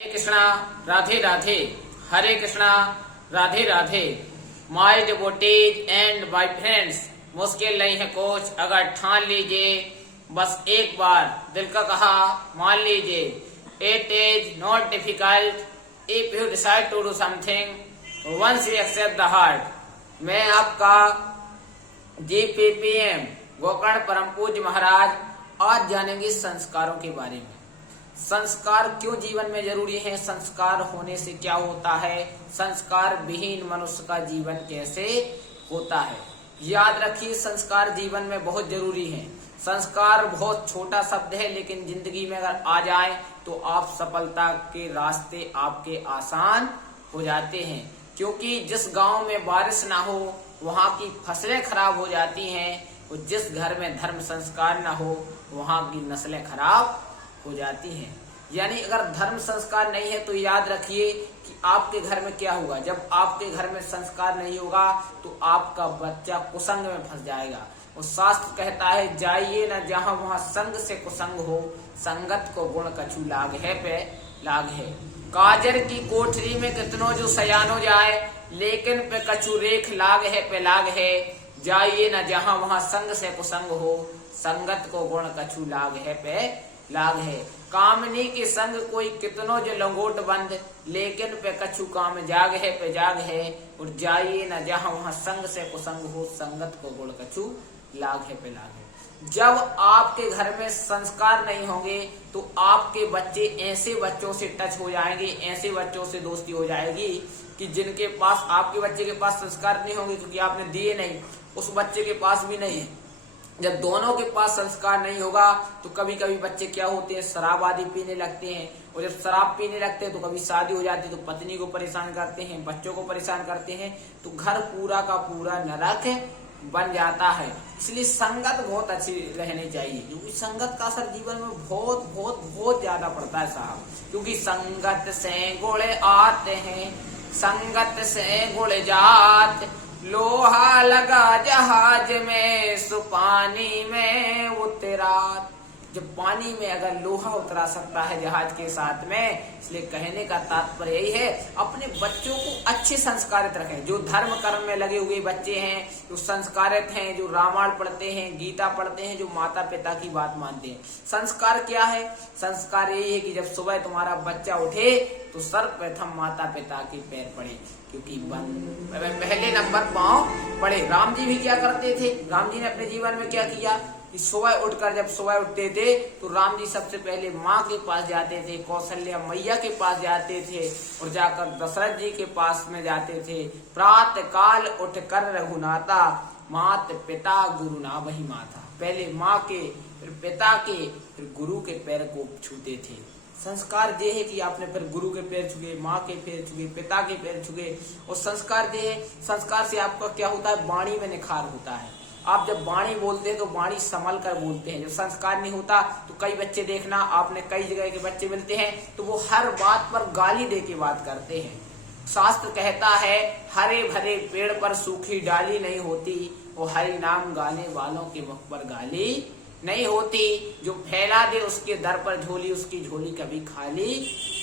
Hare Krishna Radhe Radhe. Hare Krishna Radhe Radhe. My devotees and my friends, मुश्किल नहीं है कुछ अगर ठान लीजिए, बस एक बार दिल का कहा मान लीजिए। It is not difficult if you decide to do something once you accept the heart. मैं आपका GPPM गोकर्ण परम पूज्य महाराज आज जानेंगे संस्कारों के बारे में। संस्कार क्यों जीवन में जरूरी है, संस्कार होने से क्या होता है, संस्कार विहीन मनुष्य का जीवन कैसे होता है। याद रखिए, संस्कार जीवन में बहुत जरूरी है। संस्कार बहुत छोटा शब्द है, लेकिन जिंदगी में अगर आ जाए तो आप सफलता के रास्ते आपके आसान हो जाते हैं। क्योंकि जिस गांव में बारिश ना हो वहां की फसलें खराब हो जाती हैं, और जिस घर में धर्म संस्कार ना हो वहां की नस्लें खराब हो जाती हैं। यानी अगर धर्म संस्कार नहीं है तो याद रखिए कि आपके घर में क्या होगा। जब आपके घर में संस्कार नहीं होगा तो आपका बच्चा कुसंग में फंस जाएगा। और शास्त्र कहता है, जाइए न जहां वहां संग से कुसंग हो, संगत को गुण कछु लाग है पे लाग है। काजर की कोठरी में कितनो जो सयान हो जाए, लेकिन पे कछु रेख लाग है पे लाग है। जाइए न जहां वहां संग से कुसंग हो, संगत को गुण कछु लाग है पे लाग है। कामनी के संग कोई कितनो जो लंगोट बंद, लेकिन पे कछु काम जाग है पे जाग है। और जाइए न जहां वहां संग से कुसंग हो, संगत को गुण कछु लाग है पे लाग है। जब आपके घर में संस्कार नहीं होंगे तो आपके बच्चे ऐसे बच्चों से टच हो जाएंगे, ऐसे बच्चों से दोस्ती हो जाएगी कि जिनके पास, आपके बच्चे के पास संस्कार नहीं होंगे क्योंकि आपने दिए नहीं, उस बच्चे के पास भी नहीं है। जब दोनों के पास संस्कार नहीं होगा तो कभी कभी बच्चे क्या होते हैं, शराब आदि पीने लगते हैं। और जब शराब पीने लगते हैं तो कभी शादी हो जाती है तो पत्नी को परेशान करते हैं, बच्चों को परेशान करते हैं, तो घर पूरा का पूरा नरक बन जाता है। इसलिए संगत बहुत अच्छी रहनी चाहिए, क्योंकि संगत का असर जीवन में बहुत बहुत बहुत ज्यादा पड़ता है साहब। क्योंकि संगत से गुण आते हैं, संगत से गुण जात, लोहा लगा जहाज में सो पानी में उतरा। जब पानी में अगर लोहा उतरा सकता है जहाज के साथ में, इसलिए कहने का तात्पर्य यही है, अपने बच्चों को अच्छे संस्कारित रखें। जो धर्म कर्म में लगे हुए बच्चे हैं, जो संस्कारित हैं, जो रामायण पढ़ते हैं, गीता पढ़ते हैं, जो माता पिता की बात मानते हैं। संस्कार क्या है? संस्कार यही है कि जब सुबह तुम्हारा बच्चा उठे तो सर्वप्रथम माता पिता के पैर पड़े, क्योंकि पहले नंबर पांव पड़े। राम जी भी क्या करते थे? राम जी ने अपने जीवन में क्या किया कि सुबह उठकर, जब सुबह उठते थे तो राम जी सबसे पहले माँ के पास जाते थे, कौशल्या मैया के पास जाते थे, और जाकर दशरथ जी के पास में जाते थे। प्रातः काल उठकर रघुनाथा, मात पिता गुरु ना वही माता। पहले माँ के, फिर पिता के, फिर गुरु के पैर को छूते थे। संस्कार ये है कि आपने फिर गुरु के पैर छुए, माँ के पैर छुए, पिता के पैर छुए। और संस्कार ये है, संस्कार से आपका क्या होता है, वाणी में निखार होता है। आप जब वाणी बोलते हैं तो वाणी संभल कर बोलते हैं। जब संस्कार नहीं होता तो कई बच्चे देखना, आपने कई जगह के बच्चे मिलते हैं तो वो हर बात पर गाली दे के बात करते हैं। शास्त्र कहता है, हरे भरे पेड़ पर सूखी डाली नहीं होती, और हरि नाम गाने वालों के मुख पर गाली नहीं होती। जो फैला दे उसके दर पर झोली, उसकी झोली कभी खाली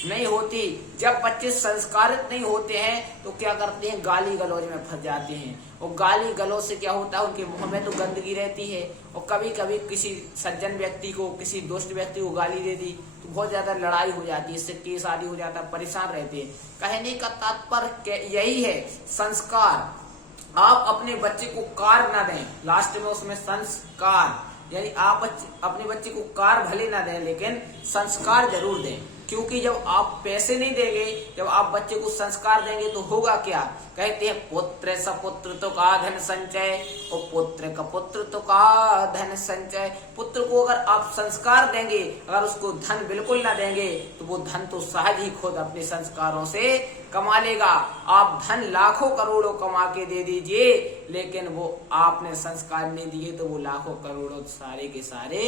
नहीं होती। जब बच्चे संस्कारित नहीं होते हैं तो क्या करते हैं, गाली गलौज में फंस जाते हैं। और गाली गलौज से क्या होता है, उनके मुंह में तो गंदगी रहती है, और कभी कभी किसी सज्जन व्यक्ति को, किसी दुष्ट व्यक्ति को गाली दे दी तो बहुत ज्यादा लड़ाई हो जाती है, इससे केस आदि हो जाता है, परेशान रहते हैं। कहने का तात्पर्य यही है, संस्कार। आप अपने बच्चे को कार न दें, लास्ट में उसमें संस्कार, यानी आप अपने बच्चे को कार भले ना दें लेकिन संस्कार जरूर दें। क्योंकि जब आप पैसे नहीं देंगे, जब आप बच्चे को संस्कार देंगे तो होगा क्या? कहते हैं, पुत्र सपुत्र तो का धन संचय, और पुत्र का पुत्र तो का धन संचय। पुत्र को अगर आप संस्कार देंगे, अगर उसको धन बिल्कुल ना देंगे तो वो धन तो सहज ही खुद अपने संस्कारों से कमा लेगा। आप धन लाखों करोड़ों कमा के दे दीजिए, लेकिन वो आपने संस्कार नहीं दिए तो वो लाखों करोड़ों सारे के सारे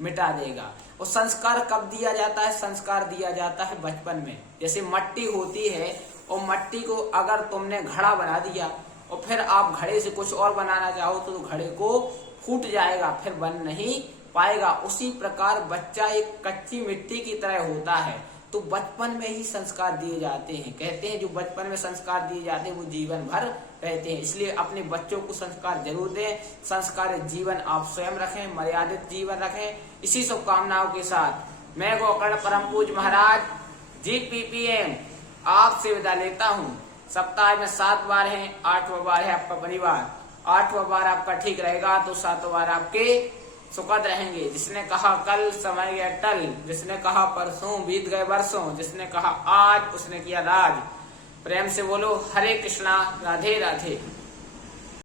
मिटा देगा। और संस्कार कब दिया जाता है? संस्कार दिया जाता है बचपन में। जैसे मट्टी होती है, और मट्टी को अगर तुमने घड़ा बना दिया और फिर आप घड़े से कुछ और बनाना चाहो तो घड़े को फूट जाएगा, फिर बन नहीं पाएगा। उसी प्रकार बच्चा एक कच्ची मिट्टी की तरह होता है। तो बचपन में ही संस्कार दिए जाते हैं। कहते हैं जो बचपन में संस्कार दिए जाते हैं वो जीवन भर रहते हैं। इसलिए अपने बच्चों को संस्कार जरूर दें। संस्कारित जीवन आप स्वयं रखें, मर्यादित जीवन रखें। इसी शुभकामनाओं के साथ मैं गोकर्ण परम पूज्य महाराज GPPM आपसे विदा लेता हूँ। सप्ताह में 7 बार है, 8वां बार है आपका परिवार। 8वां बार आपका ठीक रहेगा तो 7वां बार आपके सुखद रहेंगे। जिसने कहा कल समय गया टल, जिसने कहा परसों बीत गए बरसों, जिसने कहा आज उसने किया राज। प्रेम से बोलो हरे कृष्णा, राधे राधे।